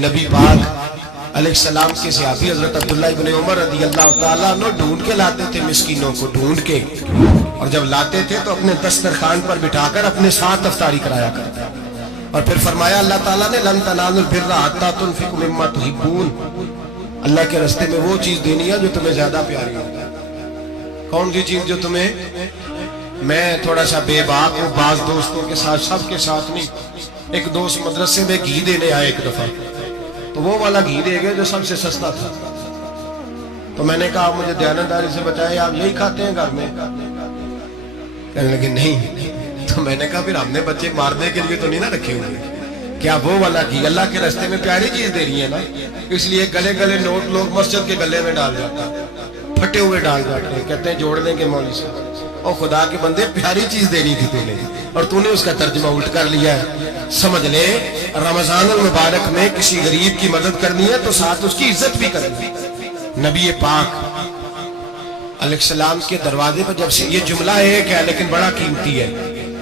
नबी पाक अलैहिस्सलाम के सहाबी हजरत अब्दुल्ला इब्न उमर रज़ी अल्लाह ताला अन्हु ढूंढ के लाते थे मिस्कीनों को, ढूंढ के, और जब लाते थे तो अपने दस्तरखान पर बिठाकर अपने साथ अफ्तारी कराया करते। और फिर फरमाया अल्लाह ताला ने लन तनालुल बिर्रा हत्ता तुनफिकू मिम्मा तुहिब्बून, अल्लाह के रास्ते में वो चीज देनी है जो तुम्हें ज्यादा प्यारी हो। कौन सी चीज जो तुम्हें, मैं थोड़ा सा बेबाक हूँ, बाज दोस्तों के साथ, सबके साथ नहीं। एक दोस्त मदरसे में घी देने आए एक दफा, तो वो वाला घी दे गए जो सबसे सस्ता था। तो मैंने कहा आप मुझे दयानतदारी से बताए, आप यही खाते हैं घर में? कहने लगे नहीं। तो मैंने कहा फिर हमने बच्चे मारने के लिए तो नहीं ना रखे हुए, क्या वो वाला घी अल्लाह के रास्ते में प्यारी चीज दे रही है ना, इसलिए गले गले नोट लोग मस्जिद के गले में डाल जाता है, फटे हुए डाल जाते हैं, कहते हैं जोड़ देंगे मौलवी साहब। और खुदा के बंदे प्यारी चीज देनी थी तूने, और तूने उसका तर्जुमा उल्ट कर लिया है। समझ ले, रमजान मुबारक में किसी गरीब की मदद करनी है तो साथ उसकी इज्जत भी करनी। नबी पाक अलैहिस्सलाम के दरवाजे पर, जब से ये जुमला एक है लेकिन बड़ा कीमती है,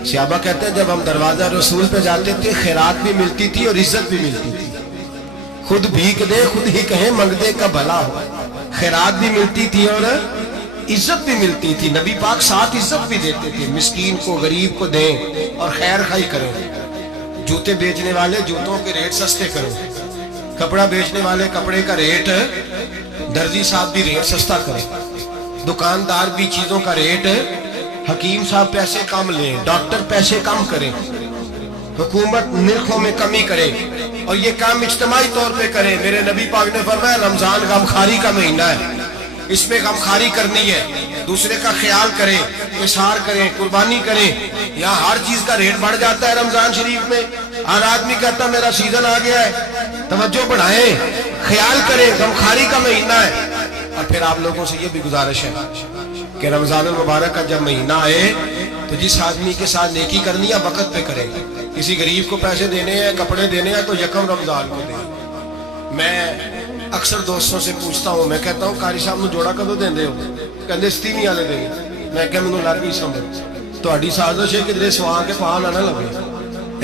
सहाबा कहते हैं जब हम दरवाजा रसूल पे जाते थे खैरात भी मिलती थी और इज्जत भी मिलती थी। खुद भीख दे खुद ही कहे मंगदे का भला हो, खैरात भी मिलती थी और इज्जत भी मिलती थी। नबी पाक साथ इज्जत भी देते थे, मिस्कीन को गरीब को दें और खैर खाई करें। जूते बेचने वाले जूतों के रेट सस्ते करो, कपड़ा बेचने वाले कपड़े का रेट, दर्जी साहब भी रेट सस्ता करें, दुकानदार भी चीजों का रेट, हकीम साहब पैसे कम लें, डॉक्टर पैसे कम करें, हुकूमत निर्खों में कमी करे, और ये काम इज्तिमाई तौर पे करे। मेरे नबी पाक ने फरमाया रमजान गमखारी का महीना है, इसमें गमखारी करनी है, दूसरे का ख्याल करें, इशार करें, कुर्बानी करें। यहाँ हर चीज का रेट बढ़ जाता है रमजान शरीफ में। हर आदमी कहता मेरा सीजन आ गया है, तवज्जो बढ़ाएं, ख्याल करें, गमखारी का महीना है। और फिर आप लोगों से ये भी गुजारिश है कि रमजान मुबारक का जब महीना आए तो जिस आदमी के साथ नेकी करनी है वक़्त पे करें। किसी गरीब को पैसे देने हैं, कपड़े देने हैं तो यकम रमजान को दें। मैं अक्सर दोस्तों से पूछता हूँ, मैं कहता हूँ कारी साहब जोड़ा कदों देंदे हो? कहते सतीवी वाले देंगे। मैं क्या मैनू लग गई समझ, तुहाडी साजिश है किधरे सवा के पा ना लगे।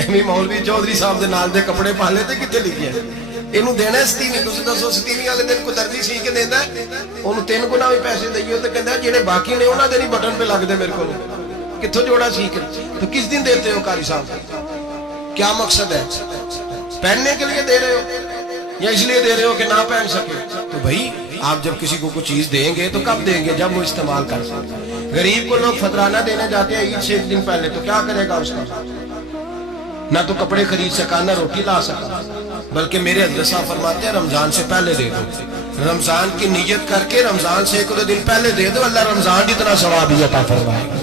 एवं मौलवी चौधरी साहब के नाल दे कपड़े पा ले तो कितने लिखे इनू देना सतीवी। तुम दसो सतीवी वाले दिन को दर्जी सी के देंदा उन्होंने 3 गुना भी पैसे दईओ तो कहता जेडे बाकी ने उन्होंने नहीं बटन पे लगते मेरे को कितों जोड़ा सीख। तो किस दिन देते हो कारी साहब? क्या मकसद है? पहनने के लिए दे रहे हो या इसलिए दे रहे हो कि ना पहन सके? तो भाई आप जब किसी को कुछ चीज देंगे तो कब देंगे? जब वो इस्तेमाल कर सके। गरीब को लोग फतराना देने जाते हैं ईद से 1 दिन पहले, तो क्या करेगा उसका? ना तो कपड़े खरीद सका ना रोटी ला सका। बल्कि मेरे हज़रत साहब फरमाते हैं रमजान से पहले दे दो, रमजान की नियत करके रमजान से 1-2 दिन पहले दे दो, अल्लाह रमजान जितना सवाब भी अता फरमाएगा।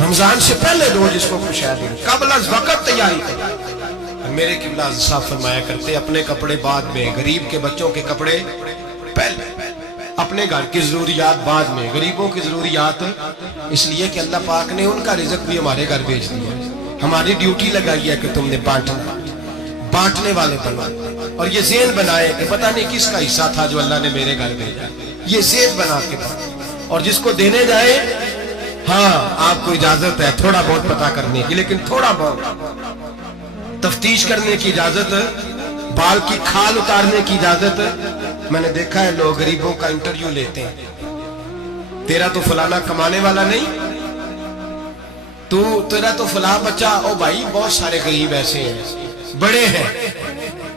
रमजान से पहले दो जिसको कुछ है, कबल अज़ वक़्त तैयारी करो। मेरे किबला साहब फरमाया करते अपने कपड़े बाद में, गरीब के बच्चों के कपड़े पहले, अपने घर की जरूरियात बाद में, गरीबों की जरूरियात इसलिए कि अल्लाह पाक ने उनका रिज़्क़ भी हमारे घर भेज दिया। हमारी ड्यूटी लगाई है कि तुमने बांटना, बांटने वाले बनो। और ये ज़ेन बनाए कि पता नहीं किसका हिस्सा था जो अल्लाह ने मेरे घर भेजा, ये ज़ेन बना के दो। और जिसको देने जाए, हाँ आपको इजाजत है थोड़ा बहुत पता करने की, लेकिन थोड़ा बहुत तफ्तीश करने की इजाजत, बाल की खाल उतारने की इजाजत। मैंने देखा है लोग गरीबों का इंटरव्यू लेते हैं, तेरा तो फलाना कमाने वाला नहीं, तू तेरा तो फला बच्चा। ओ भाई बहुत सारे गरीब ऐसे हैं, बड़े हैं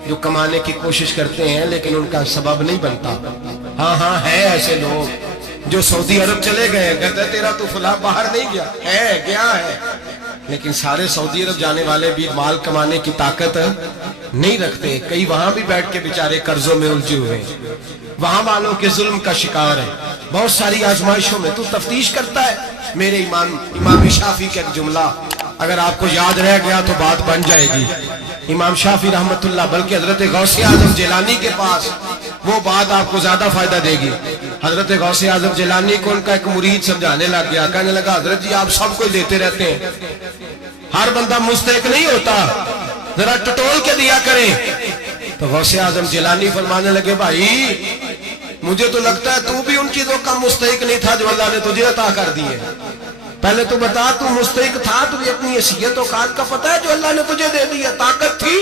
जो कमाने की कोशिश करते हैं लेकिन उनका सबब नहीं बनता। हाँ हाँ है ऐसे लोग जो सऊदी अरब चले गए, कहते हैं तेरा तो फला बाहर नहीं गया है, गया है, लेकिन सारे सऊदी अरब जाने वाले भी माल कमाने की ताकत नहीं रखते। कई वहां भी बैठ के बेचारे कर्जों में उलझे हुए, वहां वालों के जुल्म का शिकार है। बहुत सारी आजमाइशों में तू तफ्तीश करता है। मेरे इमाम शाफी का एक जुमला अगर आपको याद रह गया तो बात बन जाएगी। इमाम शाफी रहमतुल्लाह, बल्कि हजरत गौसे आजम जिलानी के पास वो बात आपको ज्यादा फायदा देगी। हजरत गौसे आजम जिलानी को उनका एक मुरीद समझाने लग गया, कहने लगा हजरत जी आप सबको देते रहते हैं, हर बंदा मुस्तहिक नहीं होता, जरा टटोल के दिया करें। तो गौसे आजम जिलानी फरमाने लगे भाई मुझे तो लगता है तू भी उन चीजों का मुस्तहिक नहीं था जो अल्लाह ने तुझे अता कर दी है। पहले तो बता तू मुस्तहिक था, तुझे अपनी हैसियत औकात का पता है जो अल्लाह ने तुझे दे दी है? ताकत थी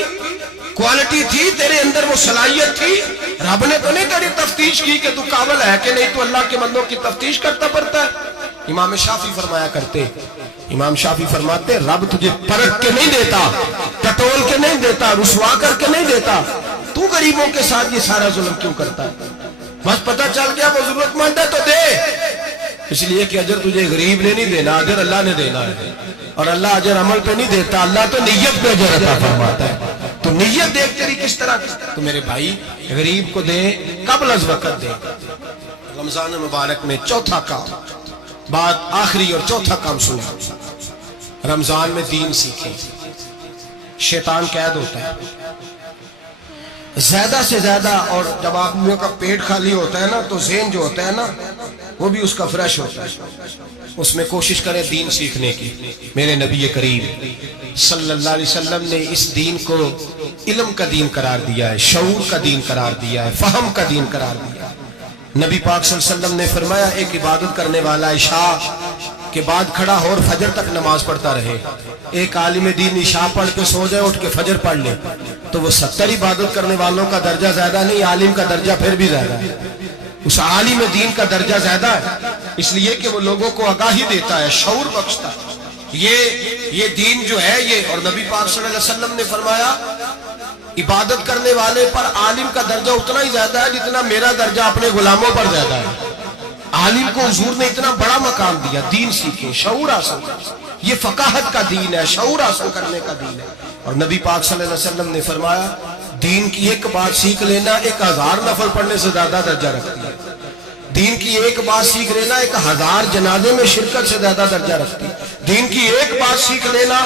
क्वालिटी थी तेरे अंदर, वो सलाहियत थी। रब ने तो नहीं तेरी तफ्तीश की कि तू काबिल है कि नहीं, तू अल्लाह के बंदों की तफ्तीश करता पड़ता है। इमाम शाफी फरमाया करते, इमाम शाफी फरमाते रब तुझे परख के नहीं देता, टटोल के नहीं देता, रुसवा करके नहीं देता। तू गरीबों के साथ ये सारा जुल्म क्यों करता है? बस पता चल गया वो जरूरतमंद है तो दे, इसलिए कि अजर तुझे गरीब ने नहीं देना, अजर अल्लाह ने देना है। और अल्लाह अजर अमल पे नहीं देता, अल्लाह तो नियत पे अजर अता फरमाता है। तो नियत देख तेरी किस तरह की। तो मेरे भाई गरीब को दे, कबल अज़ वक़्त दे। रमजान मुबारक में चौथा काम, बात आखिरी और चौथा काम सुना, रमजान में दीन सीखें। शैतान कैद होता है ज्यादा से ज्यादा, और जब आदमियों का पेट खाली होता है ना तो ज़हन जो होता है ना वो भी उसका फ्रेश होता है। उसमें कोशिश करें दीन सीखने की। मेरे नबी करीम सल्लल्लाहु अलैहि वसल्लम ने इस दीन को इल्म का दीन करार दिया है, शऊर का दीन करार दिया है, फहम का दीन करार दिया है। नबी पाक सल्लल्लाहु अलैहि वसल्लम ने फरमाया एक इबादत करने वाला इशा के बाद खड़ा हो और फजर तक नमाज पढ़ता रहे। एक आलिम दीन इशा पढ़ के सो जाए, उठ के फजर पढ़ ले, तो वो 70 इबादत करने वालों का दर्जा ज्यादा नहीं, आलिम का दर्जा फिर भी ज्यादा है। उस आलिम दीन का दर्जा ज्यादा है, इसलिए कि वो लोगों को आगाही देता है, शऊर बख्शता है। ये दीन जो है ये, और नबी पाक सल्लल्लाहु अलैहि वसल्लम ने फरमाया इबादत करने वाले पर आलिम का दर्जा उतना ही ज्यादा है जितना मेरा दर्जा अपने गुलामों पर ज्यादा है। आलिम को हुजूर ने इतना बड़ा मकाम दिया। दीन सीखे, शऊर हासिल कर। ये फकाहत का दीन है, शऊर हासिल करने का दीन है। और नबी पाक सल्लल्लाहु अलैहि वसल्लम ने फरमाया दीन की एक बात सीख लेना 1000 नफल पढ़ने से ज्यादा दर्जा रखती है। दीन की एक बात सीख लेना 1000 जनाजे में शिरकत से ज्यादा दर्जा रखती है। दीन की एक बात सीख लेना,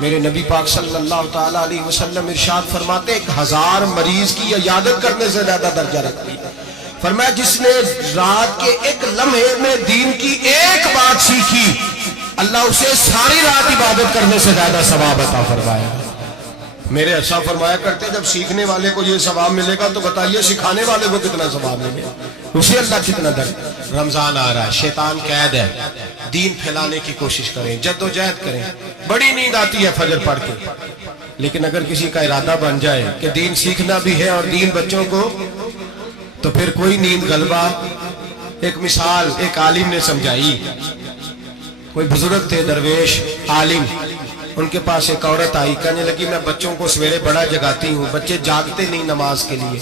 मेरे नबी पाक सल्लल्लाहु ताला अलैहि वसल्लम इरशाद फरमाते 1000 मरीज की इयादत करने से ज्यादा दर्जा रखती है। फरमाया जिसने रात के एक लम्हे में दीन की एक बात सीखी, अल्लाह उसे सारी रात इबादत करने से ज्यादा सवाब अता फरमाया। मेरे अच्छा फरमाया करते जब सीखने वाले को ये सवाब मिलेगा तो बताइए सिखाने वाले को कितना सवाब मिलेगा, उसे अल्लाह कितना दर। रमजान आ रहा है, शैतान कैद है, दीन फैलाने की कोशिश करें, जद्दोजहद करें। बड़ी नींद आती है फजर पढ़ के, लेकिन अगर किसी का इरादा बन जाए कि दीन सीखना भी है और दीन बच्चों को, तो फिर कोई नींद गलबा। एक मिसाल एक आलिम ने समझाई। कोई बुजुर्ग थे, दरवेश आलिम, उनके पास एक औरत आई, कहने लगी मैं बच्चों को सवेरे बड़ा जगाती हूँ, बच्चे जागते नहीं नमाज के लिए।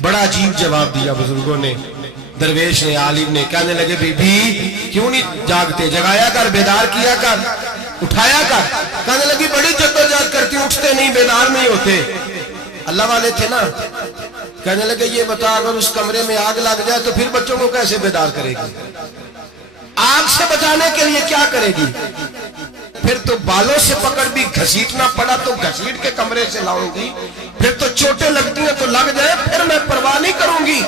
बड़ा अजीब जवाब दिया बुजुर्गों ने, दरवेश ने, आलिम ने। कहने लगे बीबी क्यों नहीं जागते, जगाया कर, बेदार किया कर, उठाया कर। कहने लगी बड़ी जद्दोजहद करती हूँ, उठते नहीं, बेदार नहीं होते। अल्लाह वाले थे ना। कहने लगे ये बता अगर उस कमरे में आग लग जाए तो फिर बच्चों को कैसे बेदार करेगी? आग से बचाने के लिए क्या करेगी? फिर तो बालों से पकड़ भी घसीटना पड़ा तो घसीट के कमरे से लाऊंगी, फिर तो चोटें लगती हैं तो लग जाए, फिर मैं परवाह नहीं करूंगी।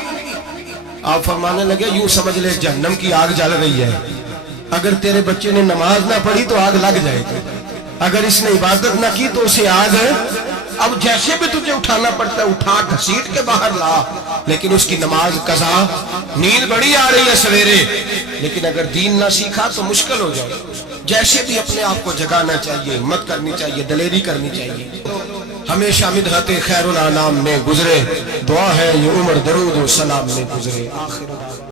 आप फरमाने लगे यूं समझ ले जहन्नम की आग जल रही है, अगर तेरे बच्चे ने नमाज ना पढ़ी तो आग लग जाएगी, अगर इसने इबादत ना की तो उसे आग है। अब जैसे भी तुझे उठाना पड़ता है उठा घसीट के बाहर ला, लेकिन उसकी नमाज कज़ा। नींद बड़ी आ रही है सवेरे, लेकिन अगर दीन ना सीखा तो मुश्किल हो जाए। जैसे भी अपने आप को जगाना चाहिए, हिम्मत करनी चाहिए, दलेरी करनी चाहिए। हमेशा मिदहते खैरुल अनाम में गुजरे, दुआ है ये उम्र दरूद और सलाम में गुजरे। आखिर